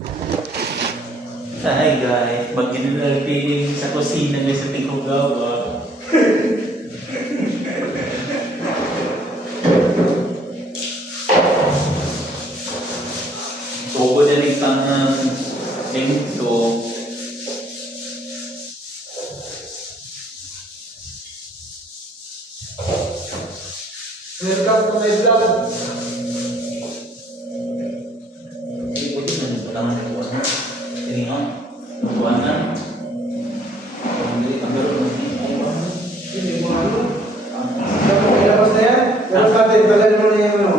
Hi guys, mag-general feeling sa kusina ng sa Tikugawa. Bobo na rin tangan lingko. Welcome to my vlog. Buti na rin tangan ng buwan na. Tinihon, buwan na. Ang garo na rin. Hindi mo ano? Ilabas na yan? Ilabas natin, balay mo na yan ano.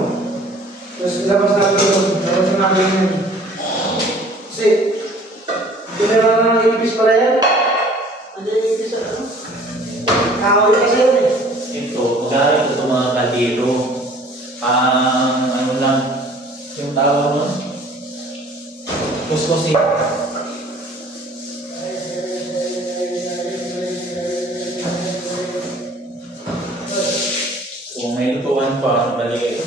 Tapos ilabas natin yun. Ilabas na natin yun. Kasi, ginara na ng ipis pala yan. Ano yung ipis ano? Kahoy kasi yun eh. Ito, gaya ito mga kaldero. Ano lang, yung tawag mo? Kuskusin. Kung may lutuan pa, bali.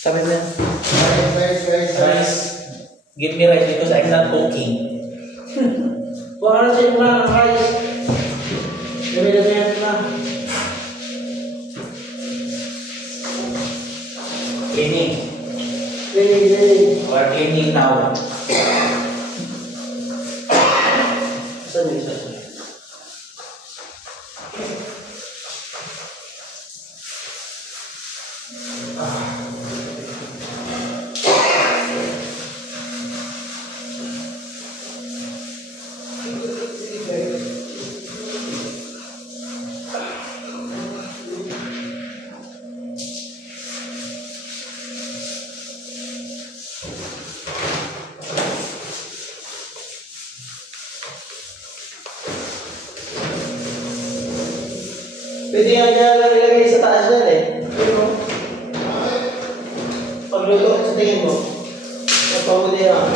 Sabi na, rice. Give me rice because I'm not cooking. Kung ano siya mga rice. Dami-dami yan na. Cleaning. Cleaning. Or cleaning now. Saan yung isa? Pwede nga niya lang ilagay sa taas yan eh. Pagluto, sa tingin mo. Pagpamuli na.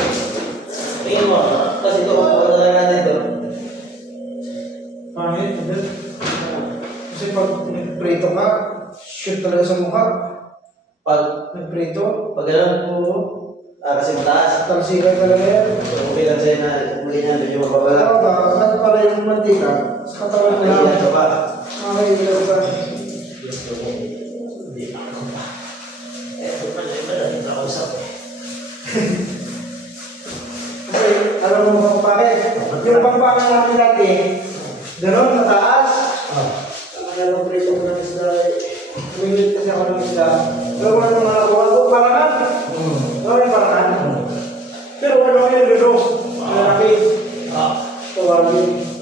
Tingin mo. Kasi ito, pagpapagod na natin ito. Pangit, kasi pag nagprito ka, shoot talaga sa mukha. Pag nagprito, pag gano'n mo, kasi mataas. Talsikan talaga yan. So, okay lang sa'yo na umuli niya, medyo mababala. Bakit para yung mantika, sa katawan na lang. Okay, ilaw ka. Hindi ako pa. Ito pala, iba na rin nakausap eh. Kasi, alam mo kung bakit? Yung pangbangan namin dati, gano'n, mataas. Kaya mag-prito ko ng isda eh. Umilit kasi ako ng isda. Pero kung ano mga nakuha ko, parangan. Gawin parangan. Pero ano yung lulo? Malaki. Tawagin.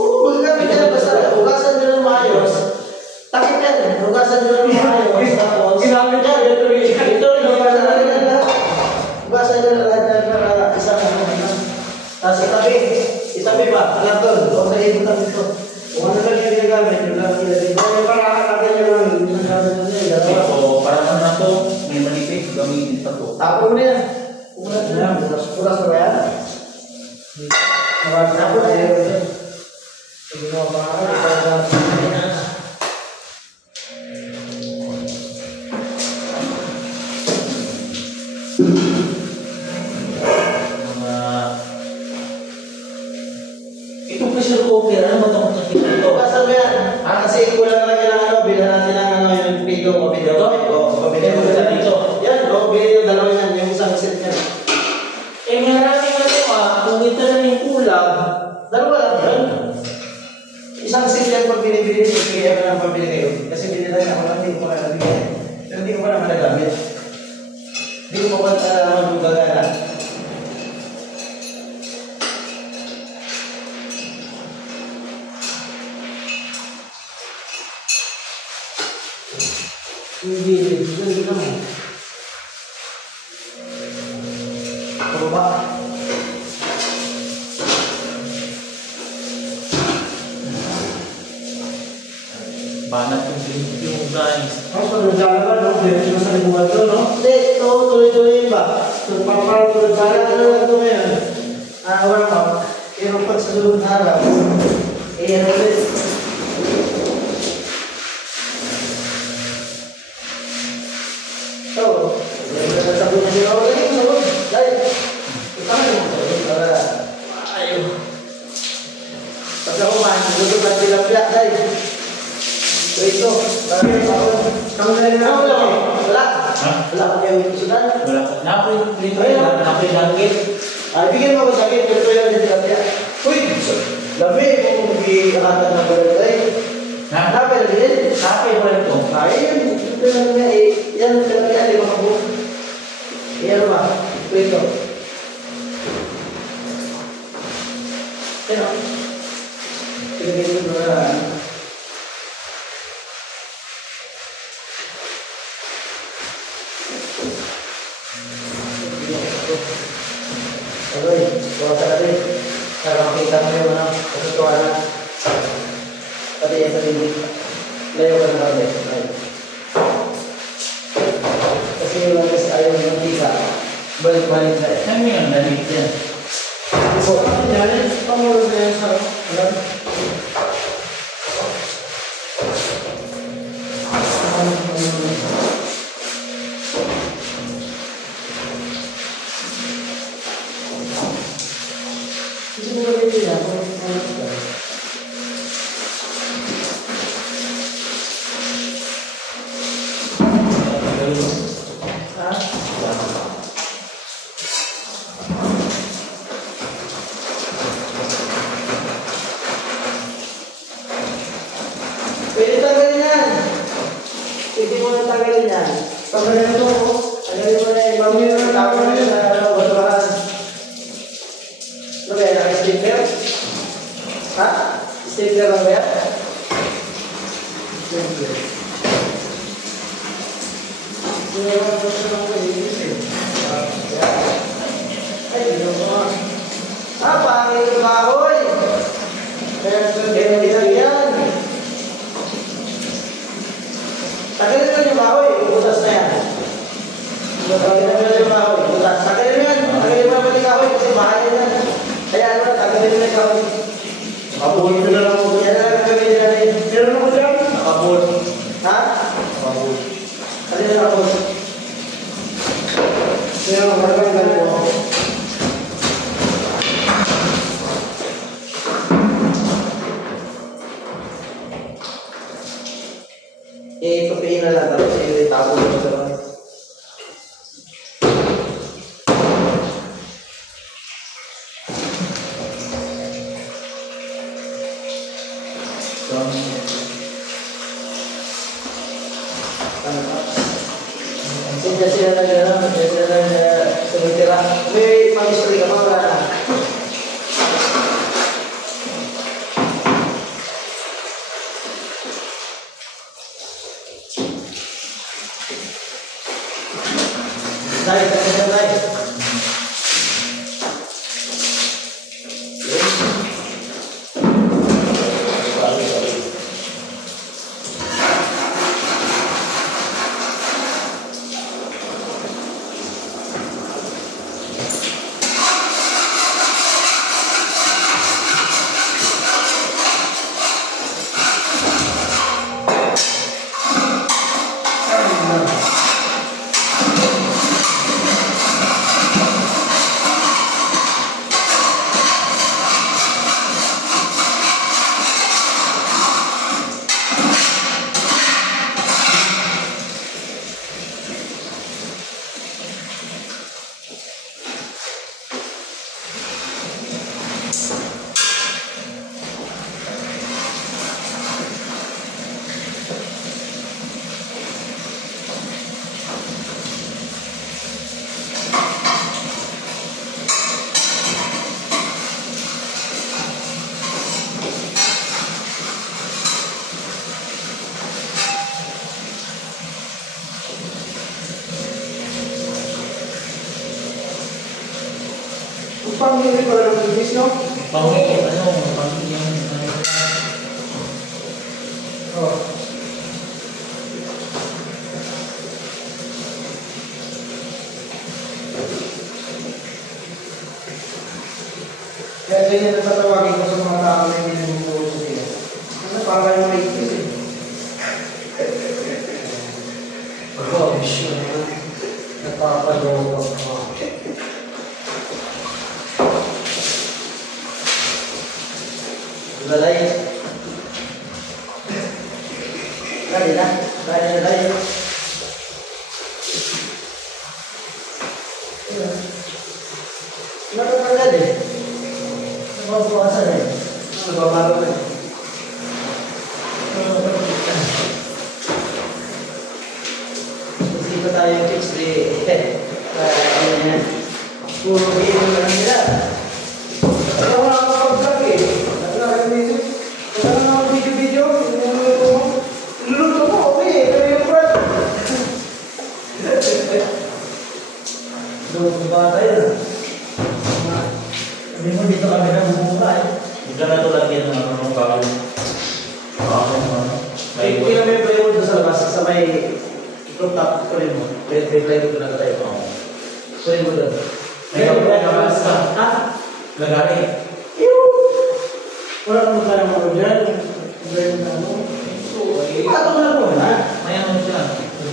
Oo, magamit ka na basta. Hugasan nyo ng maayos. Takip yan eh. Hugasan nyo ng maayos. Ginamit ka. Ito, hugasan nyo na lahat. Hugasan nyo na lahat para isang tapos itabi ba? Alam to. Huwag sa ibon lang ito. Kung ano lang yung ginagamit, yun lang yung ginagamit. Para natin nyo lang yung ginagamit nyo. Ito, parang ano na to, may manipis, gamitin pa to. Tapo mo na yan. Pulas na yan. Pulas na yan. Tapo na yan. Sige mo pa nga. Ito pressure cooker, ano ba itong nakikita ito? Kasal mo yan. Kasi kulang lagi ng ano, bilhan natin ng ano, yung pido o pido. Pabili mo sa dito. Yan, bili yung dalawa yan, yung isang set yan. Eh, maraming kung ito na yung kulang, Dalawa lang yan. Isang set yan pag binibili nyo, kaya ka lang pabili kayo. Kasi binila niya ako lang, hindi ko pa nalagyan. Pero hindi ko pa naman nagamit. Hindi ko pa magagana. Hindi naman. Pababa. banat yung guys. Parang jalan ba, no? Diretso na sa libugan to, no? Hindi, ito, tuloy-tuloy ba? Parang tuloy-tuloy, ano lang ito ngayon? Wala pa. Pero pag sa lulong araw, ano ulit? dito. Kamu na lang ako. Wala. Ha? Wala ka kayo sudan. Wala. Naprint langit. Ay, bigyan mo ako sakit. Pero yan din tilapia. Uy! Labi kung mag-iakatan na ba rin. Ha? Napi na din. Napi mo rin ito. Ay, ito lang niya eh. Yan, tilapia. Di ba kabo? Yan ba? Ito. Ano? Pinagin mo na. Agoy, bawa sa natin. Para makita mo yung ano, kasutuan na. Pati yan sa hindi. Layo ka na kami. Kasi yung lang kasi ayaw yung kita. Balik-balik na eh. Ano yung dalit yan? So, ano yan? Pamulog na yan sa alam. Hindi mo rin yan. Pwede tanggalin yan. Pwede mo na tanggalin yan. Tanggalin mo ito. Tanggalin mo na yan. Ibang mo yung tapos na yun sa batuhan. Ano ba yan? Naka-sticker? Ha? Sticker lang ba yan? Sticker. Hindi naman po siya lang pwede eh. Ay, hindi mo ba? Pangit yung kahoy. Kaya yan. Tagalin mo yung bahoy, butas na yan. Tagalin mo yung bahoy, butas. Tagalin mo yan. Tagalin mo naman yung kahoy kasi mahal yan. Kaya ano na, tagalin mo yung kahoy. Nakabul ko na lang mo. Yan na lang gagawin na rin. Meron ako dyan? Nakabul. Ha? Nakabul. Kalin na nakabul. Meron ako gagawin mo. Papain na lang tapos itapon mo sa mga. Sinja sila na gano'n, sinja sila na sumutira. May mag-history ka pa wala na. Dai, dai. Pangili ko lang ng ibis, no? Pangili, pangili yung Oh. Kaya ganyan ang tatawagin ko sa mga tao na hindi nagbubuo sa iyo. Ano, parang yung may ibis eh. Oh, sure naman. Napapagawa ko. Balay. Kali na. Kali na tayo. Nakakagad eh. Nababawasan eh. Nababago eh. Hindi pa tayo fix di ano yan. Puro game lang nila. Ako nga kapag-vlog eh. Wala nga video-video. Luluto mo, okay eh. Pero yung brad. Luluto ba tayo? Sabi mo dito kami na bumura eh. Hindi na ito lagyan ng ano bawal. May kaya may plywood doon sa labas. Sa may rooftop ko rin mo. May plywood na tayo. Plywood mo doon. May labas ka. Ha? Lagari. Wala kang magkana mo dyan. Pato mo na po na. May ano siya.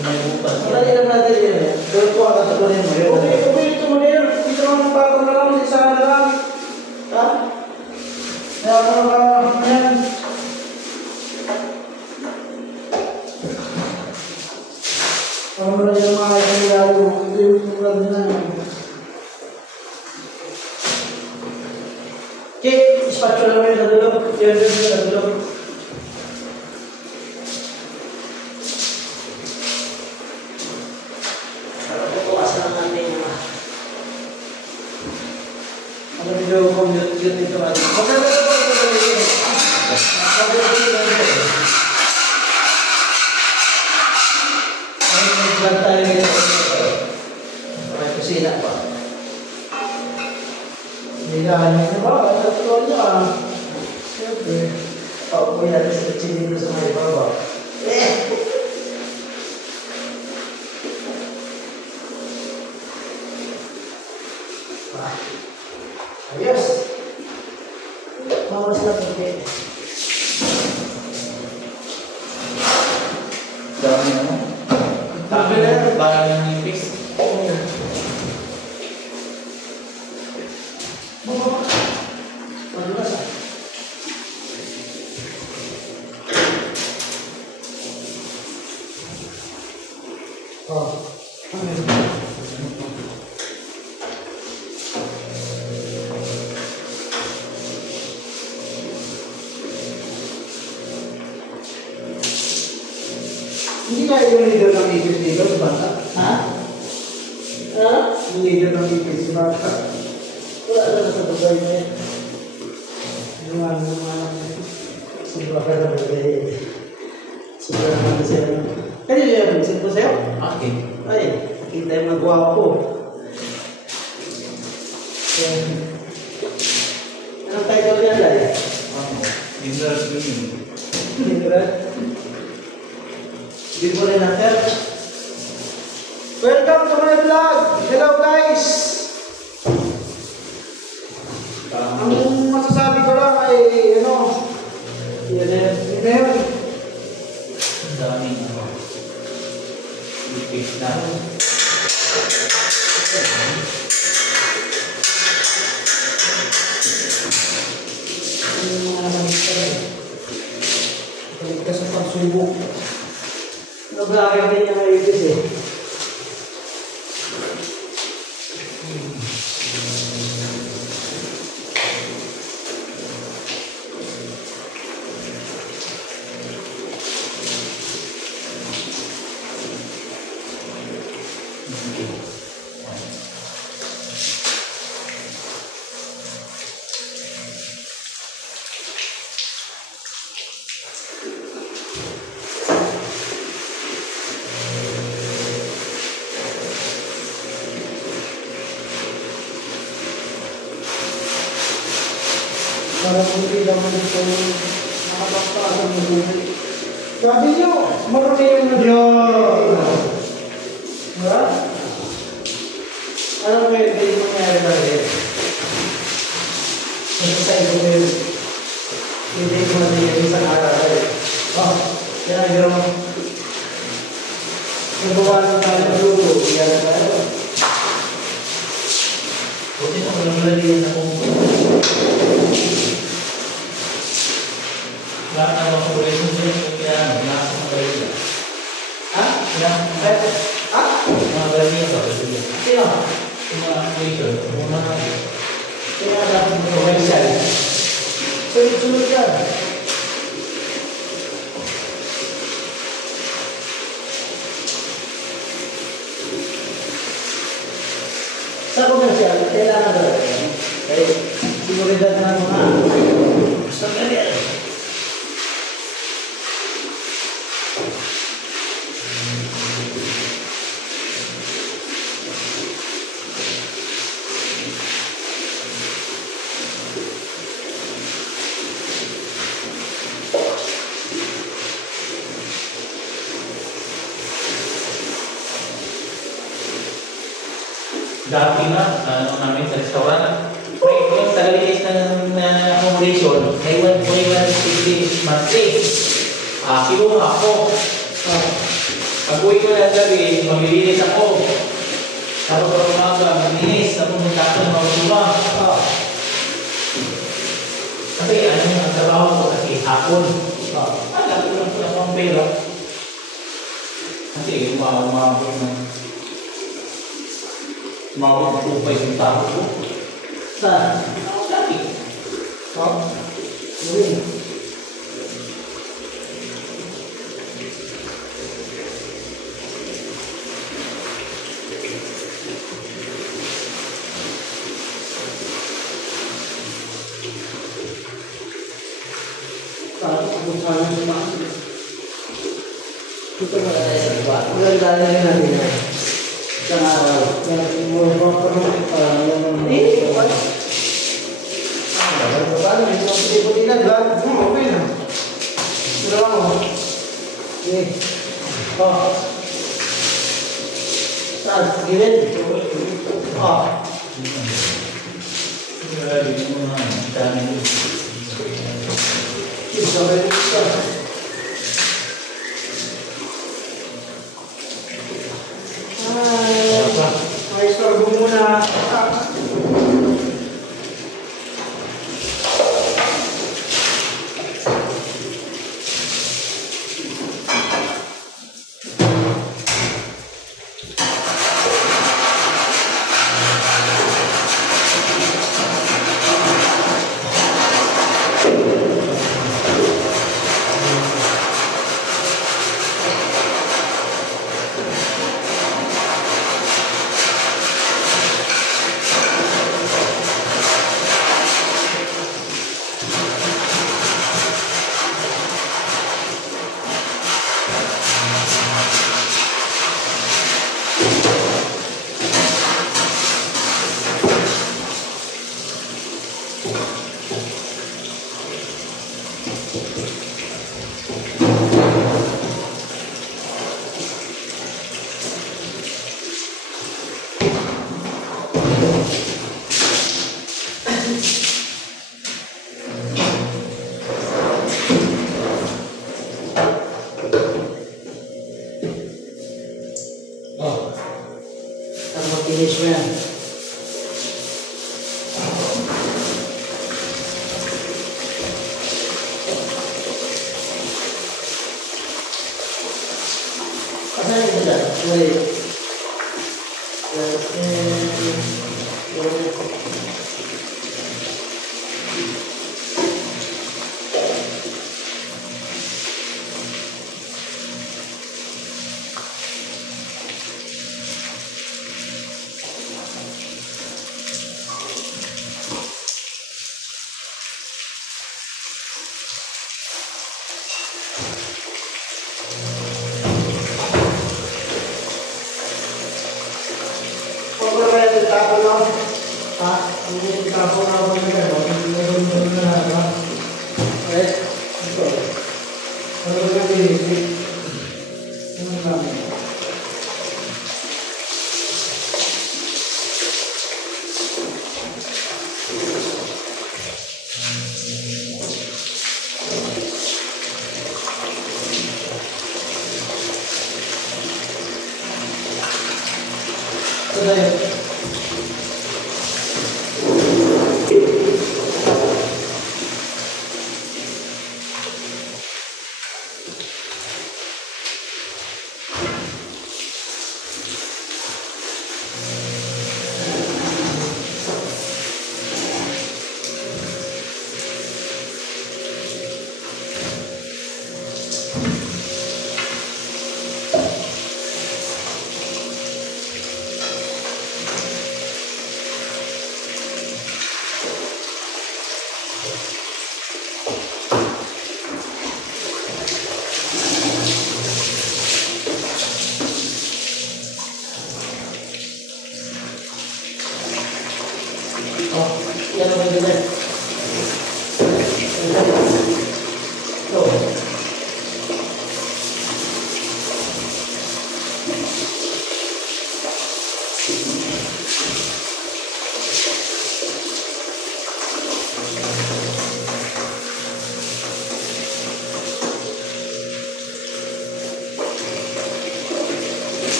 May bukas. Wala din naman natin yun eh. Pero po ang katukunin mo yun. Okay, ito mo din. Ito naman ang pato na lang. Isa na lang. Ha? Kaya ano ka? Ayan. Ano mo na yung mga ikanilalo. Ito yung tulad nila. Check. Spatula naman yung nadulog. Yun yung nadulog. Ano video ko yun dito natin? Magkano ito po ito natin yun? Magkano ito natin? Ay, nag-vlog tayo ngayon. May kusina pa. Higaan nyo na ba? Tatlo nyo ah. Siyempre. Paupuin natin sa kitsinin sa may baba. Ayos. Mawas na pagkait. Dami ano? Dami na. Dami na yung fix. Madulas ah. Oh. Hindi na yung leader ng ipis dito sa bata? Ha? Ha? Yung leader ng ipis sa bata? Wala na sa bagay na yan. Yung sobra ka na bagay. Sobra ka na sa'yo. Kaya yung pinsin ko sa'yo? Okay. Ay, kita yung magwapo. Anong title niya dahil? Dinner swimming. Dinner? Before and after. Welcome to my vlog! Hello guys! Ang masasabi ko lang ay, yun yun. Ang daming ano. Fix na. Yung mga namanista rin. Balik ka sa pagsubok. Nag-vlogger din niya ngayon kasi. Para hindi naman ito nakapagpasa ng buhay. Sabi nyo, marami yung nagyan. Diba? Anong pwede yung mangyari na rin? Kasi sa ito yung hindi ko na yung isang araw. Oh, kinagiro mo. Nagawa lang tayo ng lulo. Yan na tayo. Buti na walang lalagyan na kung lahat ng mga progression dyan, kaya nasa mga lalagyan. Mga garnier ba? Sino? Mga waiter. Sino dapat mo commercial? Sunod-sunod yan. Sa commercial, kailangan ba? Kaya siguridad na mga gusto ka rin. Dati na, namin sa restaurant, yung tagalinis ng accommodation, may 160 monthly. Kinuha ako. Pag-uwi ko na gabi, maglilinis ako. Tapos pag umaga, maglinis, tapos magkakon, magsuma. Kasi ano yung trabaho ko kasi hapon. Lagi ko lang po ng pera. Kasi umabot ng mawag po pa yung tao ko. Saan? Ako dati. Uwi. Kung saan ang sumakit. Ito na tayo sa iba. Maganda na rin natin yan. Isang araw. Kaya mo pa paano? May isang puti-puti na, di ba? Okay na. Pero ako. Okay. Saan? Gilid? Grabe mo na. Dami mo. Sabay ito. Ay, sorbo muna. Finish mo yan. Asan yung dyan? Wait.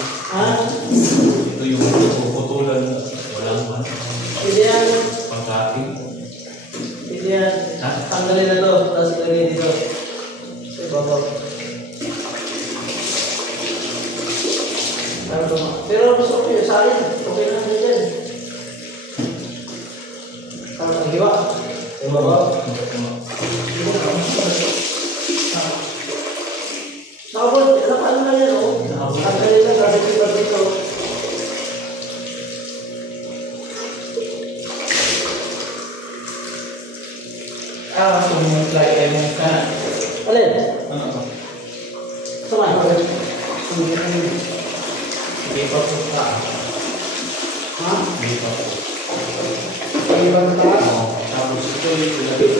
Ito yung puputulan. Walang man. Hindi yan. Pangkating. Hindi yan. Tanggalin na to. Tapos ilagay dito. Sa ibabaw. Pero mas okay sa akin. Okay lang din yan. Tama ang hiwa. Ibabaw. Nakabot. Ano na yan o? Tanggalin na. Tapos iba dito. Sumulay ay mong ka. Alin? Sama. Hindi pa po ka. Ha? Hindi pa po. Iba na taas? Tapos ito yung ilagay.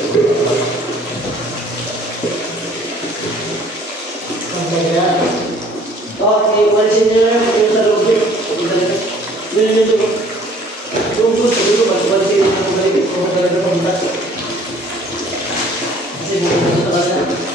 Ang yan. Okay, walisin nyo na yung sa loob yun. Yun. Yung gusto dito, walisin nyo na balik. Kung talaga pamunta. Kasi bukas na talaga.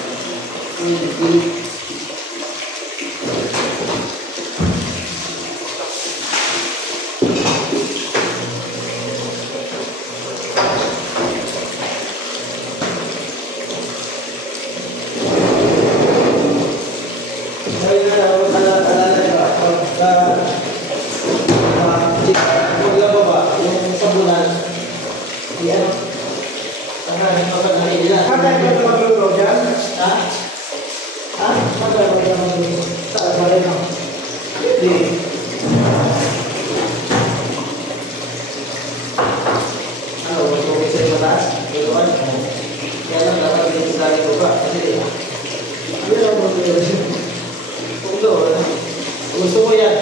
Gusto ko yan.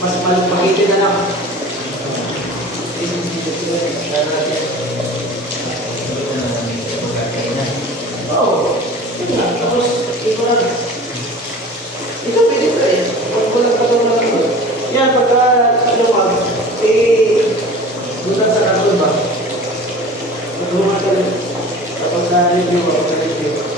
Mas magitin na lang. Oo. Tapos, ito lang. Ito pwede ko eh. Pagkulang ka lang lang. Yan, pagka kaluwag, bulan sa karoon ba? Pagkulang ka lang. Kapag na-review ako, na-review.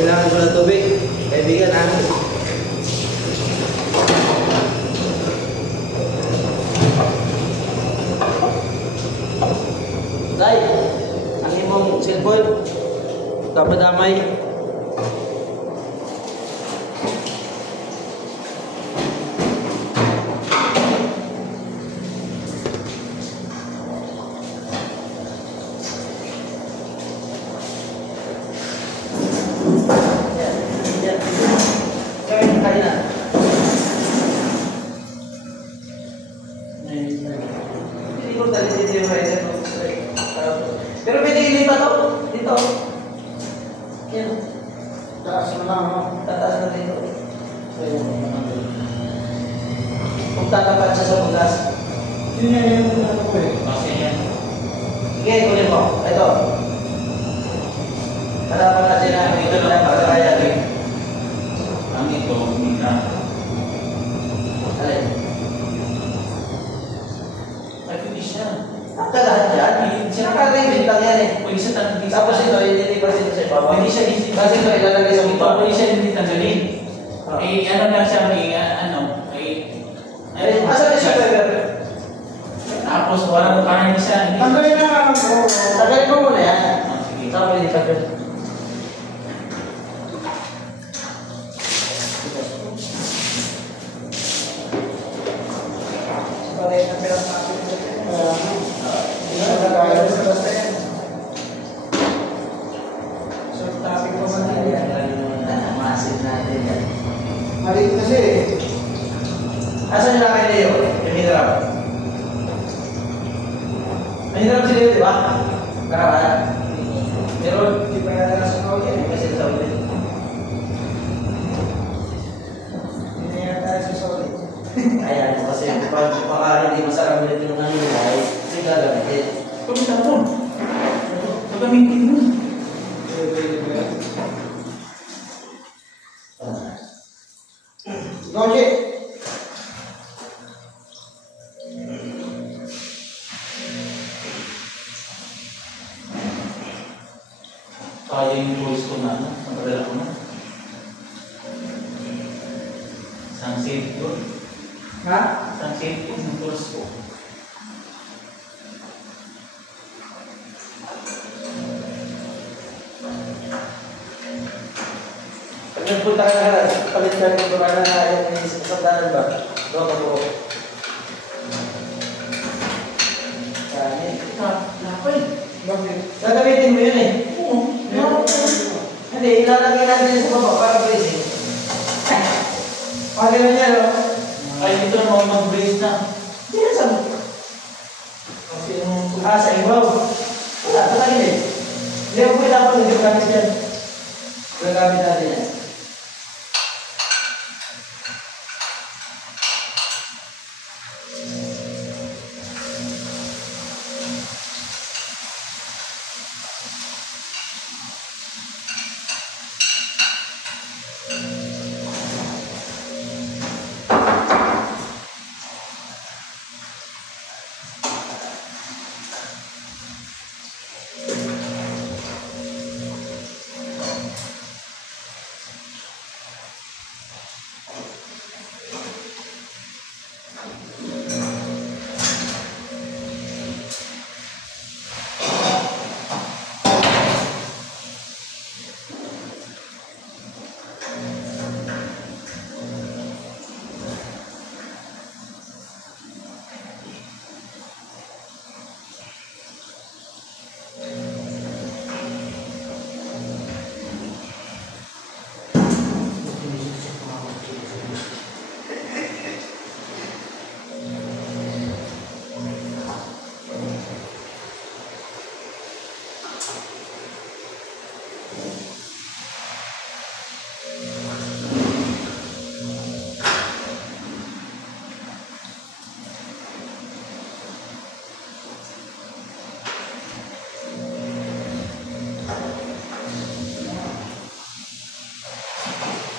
Kailangan ko ng tubig. Kaibigan namin. Day, ang imong cellphone. Kapadamay. Pero pwede ilipat to. Dito. Yan. Taas na lang. Tataas na dito. Kung tatapat siya sa bugas. Yun yan yung ano ko eh. Kasi yan. Sige, kunin mo. Ito. Harapan natin na ito na pagkakaya. Ang ito, hindi na. Alin? Ay, pwede siya. Kalahan dyan. Naka-limit lang yan eh. Pwede siya tanggalin. Tapos ito, ililipas ito sa ibabaw. Pwede siya Kasi ito, ilalagay sa ibabaw. Pwede siya hindi tanggalin. Ano lang siya, Asan na siya, Pepe? tapos walang parang hindi siya. Tanggalin na lang mo. Tanggalin mo muna yan. Sige. Tapos ilipat yun. Balik na pera sa akin. Topic ko man yan. Masin natin yan. Maliit kasi eh. Asan yung lakay Leo? Yung hinarap. May hinarap si Leo, di ba? Karawan. Pero di pa yan nasa kawin yan. Kasi sa ulit. Hindi na yan tayo sa solid. Ayan, kasi pag hindi masarap ulit yung ano nila, hindi gagamitin. Kung tapon. Gagamitin mo. Noche. Kaya yung tools ko na, napadala ko na. Isang safe yun. Ha? Isang safe yun yung tools ko. Pag nagpunta ka na, palit ka ng mga na yung isang danan ba? Doon ako. Kaya, Lapay. gagamitin mo yun eh. Oo. Hindi, ilalagay natin yun sa baba para bracing. Pag gano'n yan, no? Ay, dito na mag-brace na. Hindi na sa Kasi yung... sa ibaw. Wala, talaga eh. Hindi mo pwede ako nag-gamit yan. Gagamit natin yan.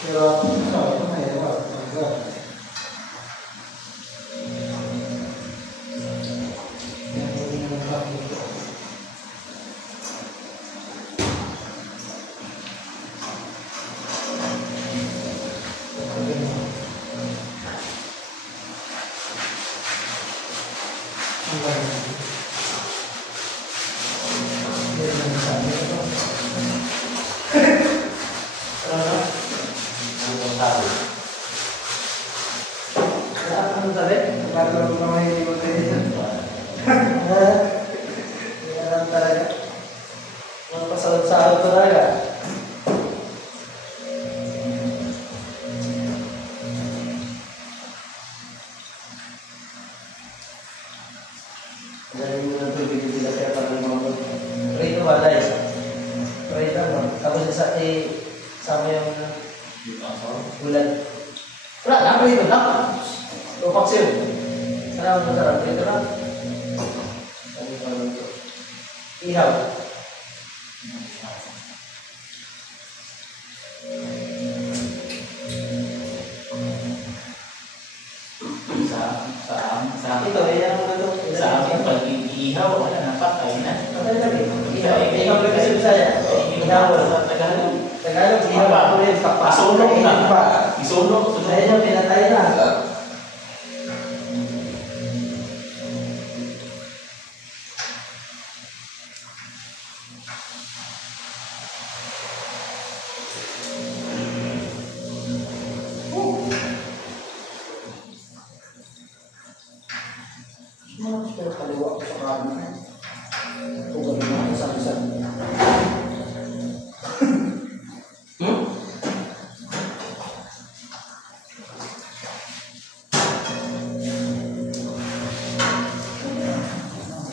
Pero, ito mahirap. Ano sabi? Bakit mo may hindi ko tayo? Hindi alam talaga. Magpasalot-salot talaga. Dahil mo lang ito, bibili na kaya parang mga rito ba, guys? Rito mo. Tapos sama yung bulan. Wala, dapat dito lang. Lupak siya. Sana mo masarap dito lang. Sabi ko lang ito. Ihaw. Sa Ito, iyan mo ito. sa akin, pag iihaw, wala na, patay na. Patay na rin. Ihaw. Ihaw lang kasi Bisaya. Ihaw. Sa Tagalog. Tagalog, ihaw ako rin. Isulong na. Isulong. Dahil yung pinatay na. Pero kaliwa ko sa kanan. Kung gano'n natin sa isa.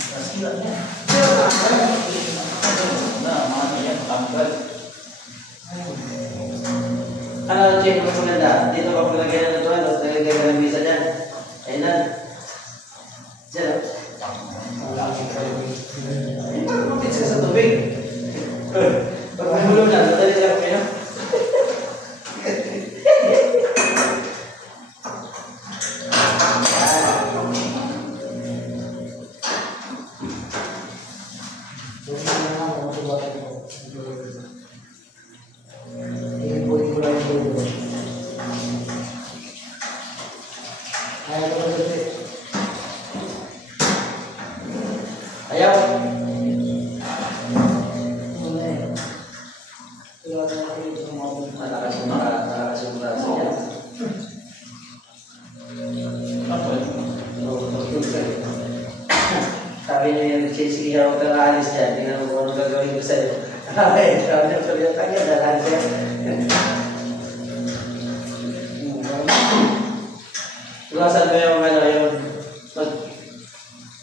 Nasira niya. Mga yan, tanggal. Ano, check mo maganda. Dito ka maglagay ng natural, tapos nalagay ka ng visa dyan. Ayun na. Diyan. Ay, parang mapits ka sa tubig. Pag mahulog na, nadali sila kami, no? Ayaw. Malakas yung sa niya. Sabi niya yung nagsisigaw ako ng alis niya, tingnan mo kung anong gagawin ko sa'yo. Sabi niya, sabi niya, kanya, dahan siya. Iwasan mo yung ano, yung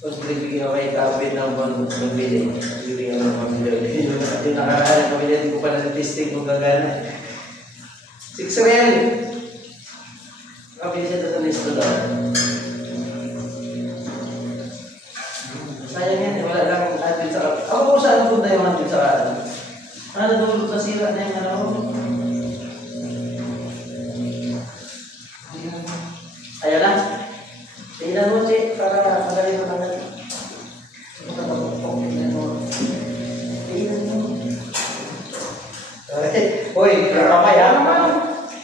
magbibigyan ako yung kapit ng magbili. Magbibigyan ako ng magbili. Yung nakaraan, pamilya, hindi ko pa na-testing kung gagana. 6 real. Kapit siya ito listo daw. Sayang yan, wala lang atin sa... Ako kung saan punta yung atin sa ano? Ano nadulog sa sira na yung ano? Ayaw lang. Tingnan mo, Che, para magaling mo naman. Tingnan mo. Uy, kamay ha?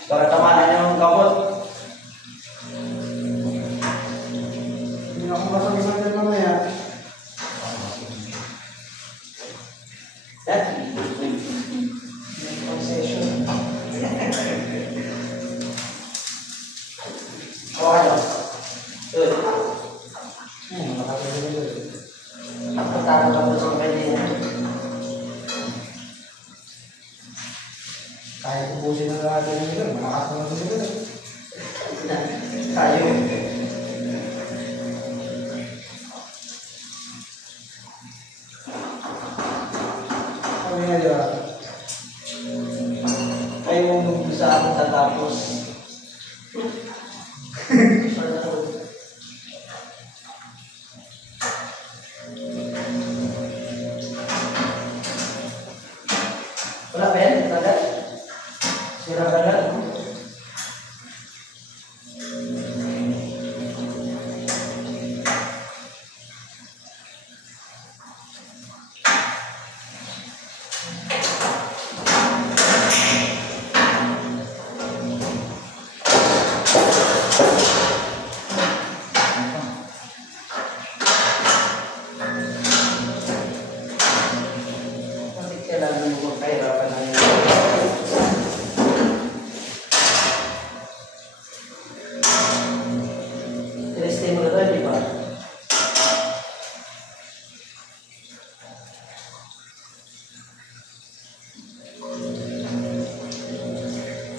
Para tamaan yung kamot. Hindi ako masang-masang mamaya. Concession. Oh, ano? Good. Nakatara ka po sa pwede yan. Kahit ubusin na natin nila, malakas naman nila. Tayo. Kami nga dyan. Kayo mong sa akin tatapos. Wala ba yan? Tagal? Sira ka lang? Kasi kailangan mo kahirapan na yun. Tinesting mo na tayo, di ba?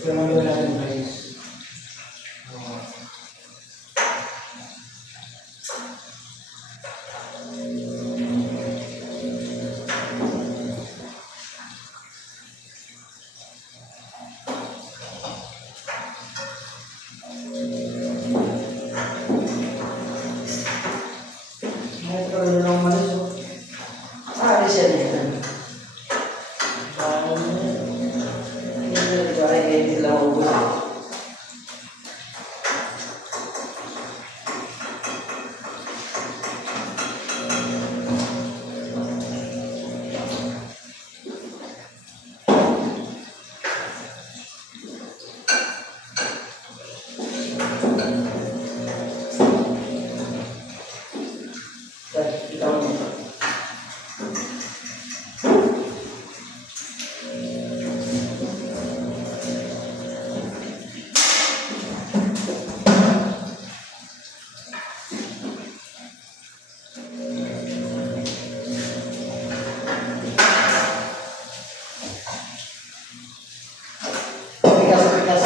Kaya maganda natin guys. May karoon na lang malis. Alis yan yan. Hindi na ito ay hindi lang ubus. Ikaw mo. Pikas, pikas.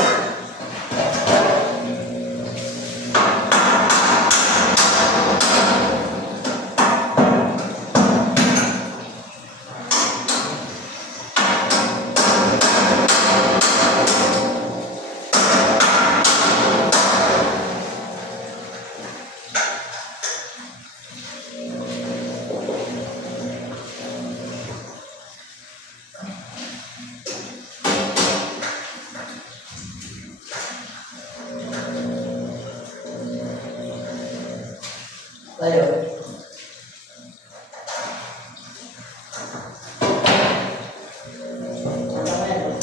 Tayo. Tama yan.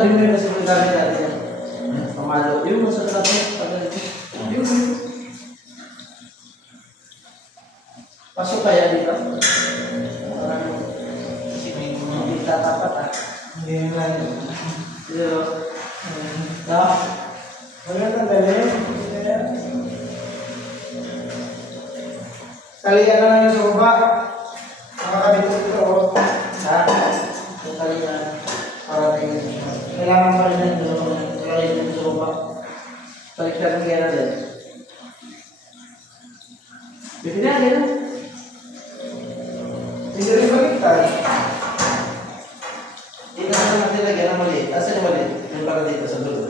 sabihin mo yung kasi gamit natin. Pamalo. Yung nasa trapo. Yung. Pasok kaya dito? Kasi may mga... Hindi tatapat ah. Hindi yung layo. Zero. Na? Wala na dali. Salihan na lang yung sa baba. Makakabit ito. Ha? Yung kanina. Para tingin. Kailangan pa rin yung kailangan yung sa baba. Balik ka ng kaya natin. Bitin na, gano'n. Hindi rin baliktad. Hindi na natin lagyan ng maliit. Asan yung maliit? Yung para dito sa dulo.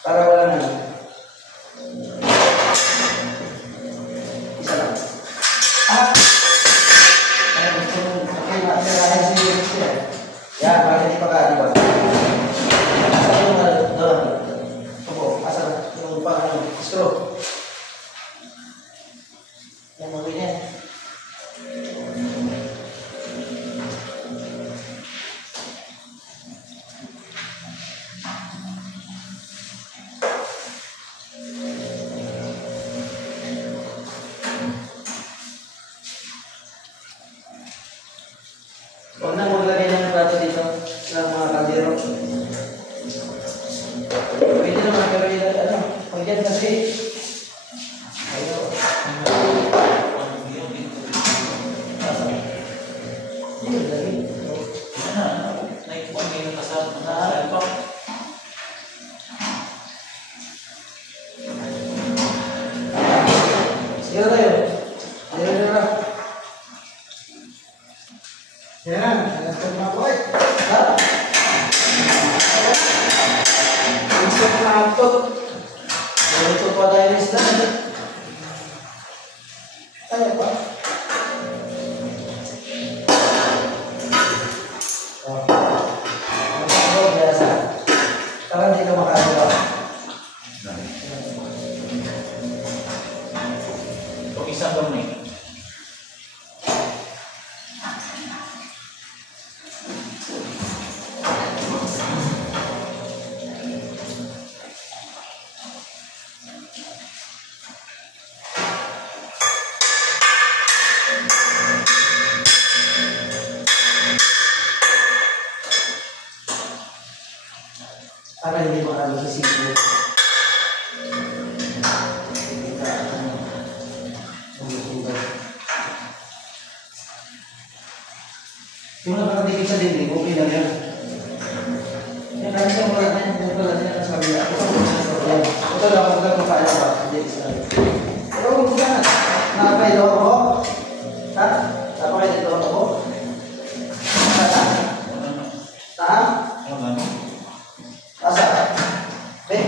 Para wala na. Isa lang. Ah! Ay, gusto mo. Okay, nakasirahan si Yunus siya. Yan, para hindi pa ka, di ba? Asan yung doon? Opo, asan? Yung pang screw. Yan, okay na yan. Huwag na maglagay ng plato dito ng mga kaldero. Pwede naman gawin na ano, pag yan kasi. Ayaw. Hindi, lagi. Naikuha ngayon kasama na pa. Sige na tayo. Sige na. Yan. Alas ka mga boy. Ha? Gusto ko na atot. Ganito pa tayo ng isda. Kaya pa. Oh. Ano ba biasa? Para hindi ka makagawa. Ito isang gamay. Para hindi makagawa sa sitio. Kung nakakatikip sa dinding, okay lang yan. Yan, kasi sa mga natin, yung pala niya sa kabila. Ito lang, kung gano'n kaya ba? Hindi, isa lang. Pero kung saan, nakapay daw ako. Ha? Nakapay daw ako. Saan? Saan? Ano? Asa? Eh?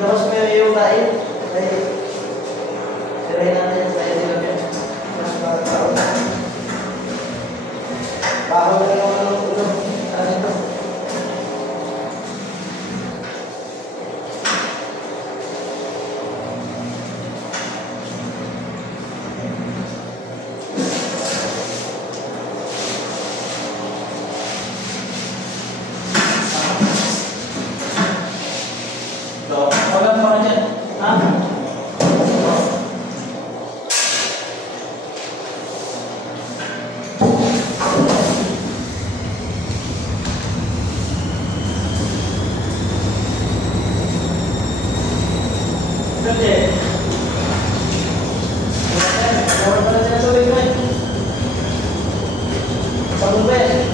Tapos may yung tayo. Sirahin natin yung tayo nila yun. Mas tao. Bago na lang ang ulo. Ano ito? Walang pa dyan. Ha? Pwede. Gawin pa na siya sa tubig mo eh. Sabon ba eh?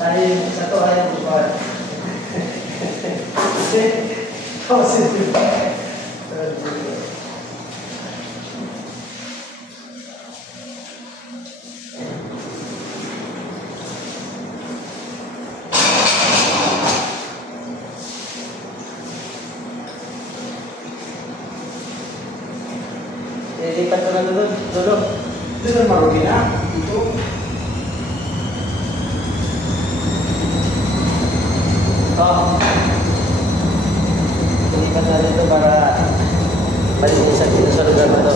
Tayo satu ayaw mo ba? Positive. Jadi lipat ko na doon. Doon. Ito na marugi na. Ito. Oo. Lipat na dito para malinisan dito sa lugar na to.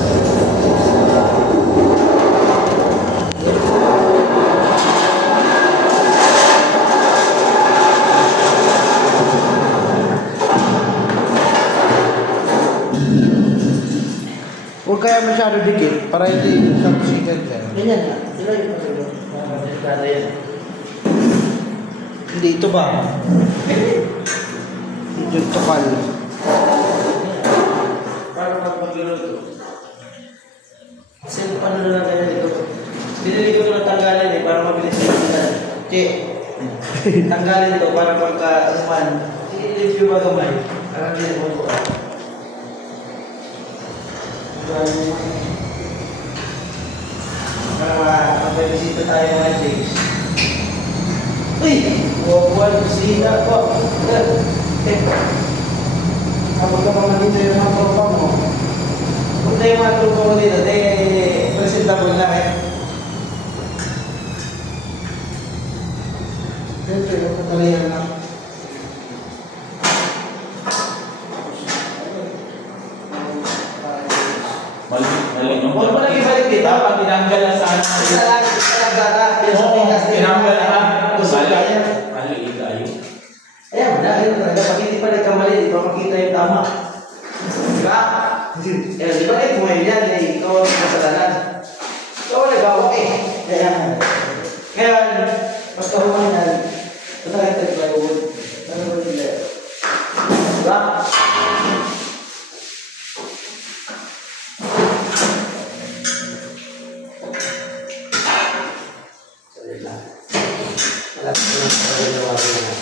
Huwag kaya masyado dikit para hindi kapusikan dyan. Ganyan nga. Sila yung patuloy. Delikado yan. Hindi, ito ba? Yung tukal. Para pag magluluto. Kasi paano na lang ganyan dito? Binili ko ito ng tanggalin para mabilis yung tanggal. Okay. Tanggalin ito para pagka-asman. I-review ba gamay? Para hindi mo ito. Para mabibisita tayo mga days. Uy! Buwan, busina ko. Kapag ka mga dito yung mga tropa mo, Kung tayo mga trupo ko dito, presentable na eh. siyempre, yung katalayan lang. Mali, no? Huwag mo lang ibalik dito. Dapat tinanggal na sana. Tinanggal na ha. Gusto ka yan. Mali, tayo. Ayan, dahil talaga, pag hindi pa nagkamali, di pa makita yung tama. Diba? Di ba kayo kumain yan, ikaw ang kasalanan. Ikaw ang nagawak eh. Ayan. Ngayon, pagka humain yan, ito na kayo tayo ano ba nila? Diba? Sorry lang. Malapit ko lang sa ginawa ko na.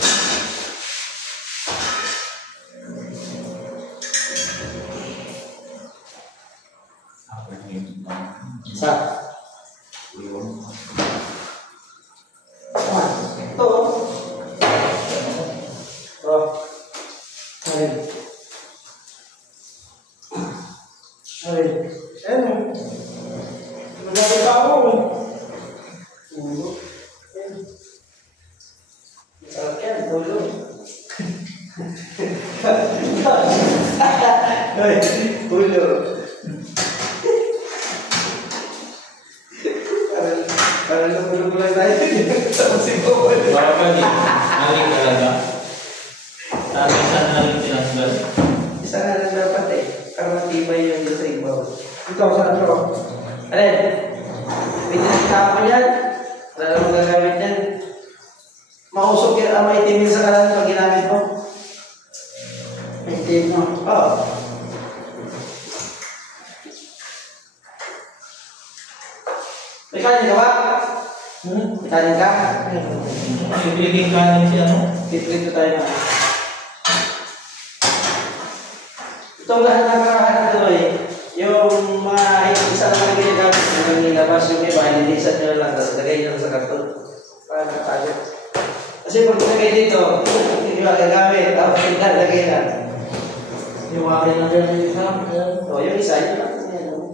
Sa? Ito. Oh. Alin. Alin. Ano? Nagagay pa ako. Ulo. Sarap yan, ulo. Hoy, ulo. Parang lupo-lupo lang tayo. Tapos ikaw ulo. Baka pa din. Mali talaga. Sabi sana namin tinanggal. Isa nga lang dapat eh. Para matibay yung sa ibaw. Ito, saan ito? Alin? Pinagtapon yan. Wala namang gagamit yan. Mausok yan ang maitimin sa kalan pag ginamit mo. Maintain mo. Oo. May kanin ka ba? May kanin ka? Pipiliting kanin siya, no? Titrito tayo na. Itong lahat ng kakahanap ko eh. Yung mga isa lang ang ginagamit na nilabas yung iba, nililisan nyo lang, tapos lagay nyo sa karton. Para nakatago. Kasi pag nilagay dito, hindi ba gagamit, tapos nilagay na. Yung akin na rin yung isa. O, yung isa, yun lang. Yan, o.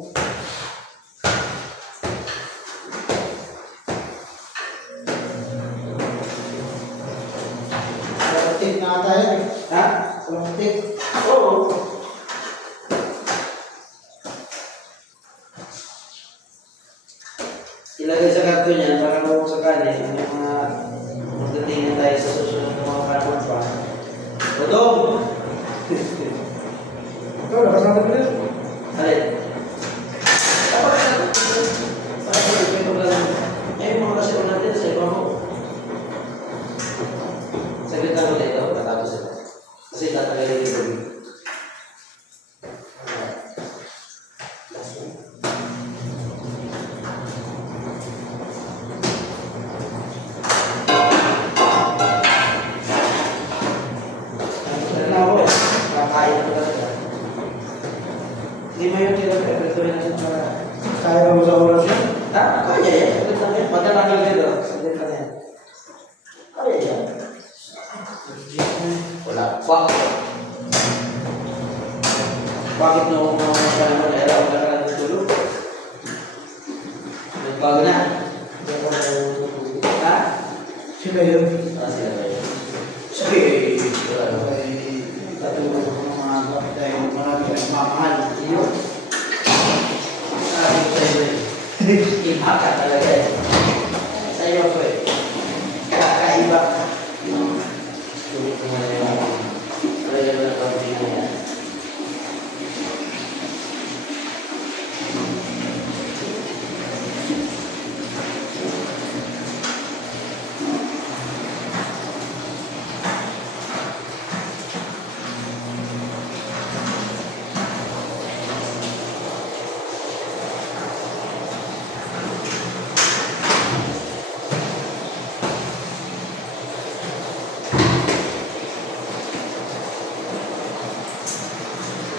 Plastic na tayo. Ha? Plastic. Oo. Ilagay sa karton yan para kung sakali yung mga magdatingin tayo sa susunod ng mga panahon pa. Dodong! Ito, nakasama ko rin. Alin? Dapat para sa ito lang. Eh, mga kasi natin sa iba mo. Saglit lang ulit ito, tatapos ito. Kasi tatagalin ito. Kakain ko talaga. Sila yun. Sila kayo. Sige. Ay, katulog ko ng mga kapit dahil marami nagmamahal. Yun. Sabi ko sa'yo eh. Iba ka talaga eh. Sa'yo ko eh. Kakaiba ka. Sulit ko nga yung talaga na kapit na yan.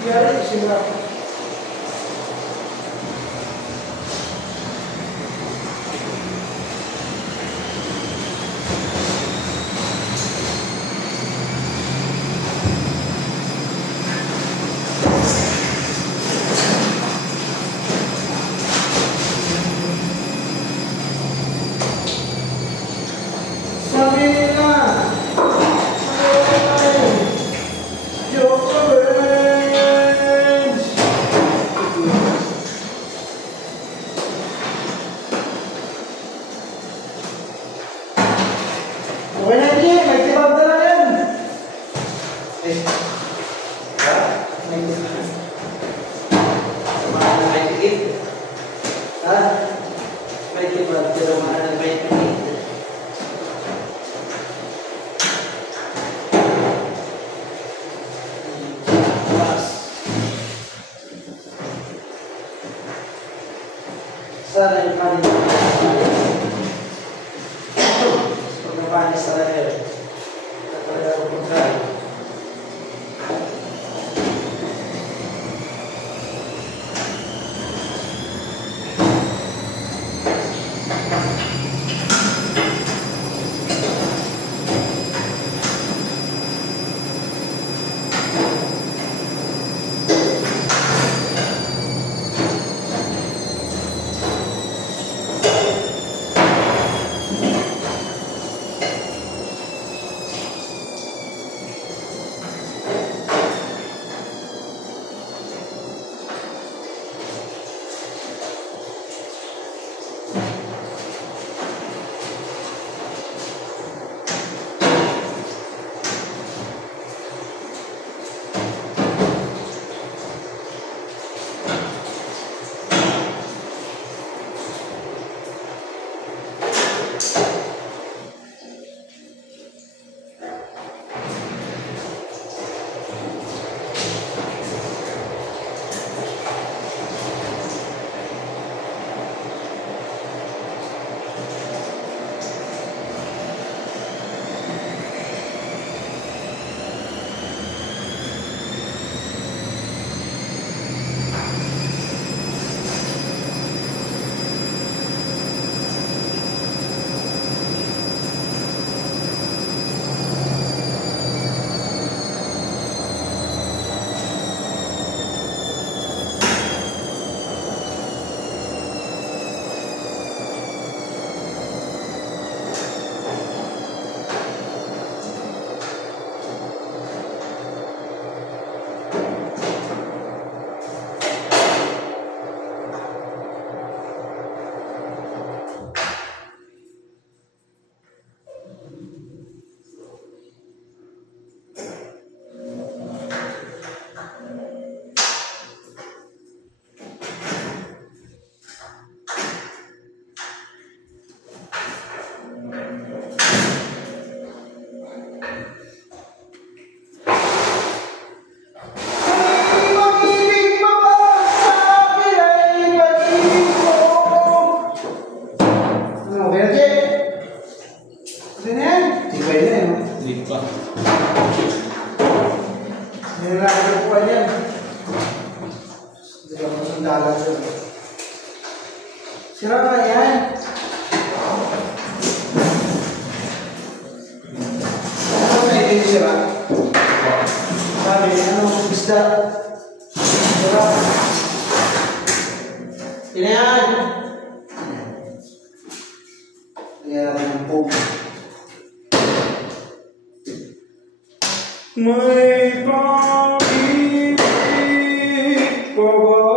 Yari, sila. Sabi nila, okay na hindi, may tibag na lang yan. Ha? May tibag. Mahal na may tigit. Ha? May tibag, pero mahal na may tigit. Sana yung panis. Pag napanis talaga yun. Talaga ako pagkain. Sira ka yan. Ano na ito yung sira? Sabi, ano isda? Sira. Tinayan. Kaya natin ang pog. may pag-ibig pa ba?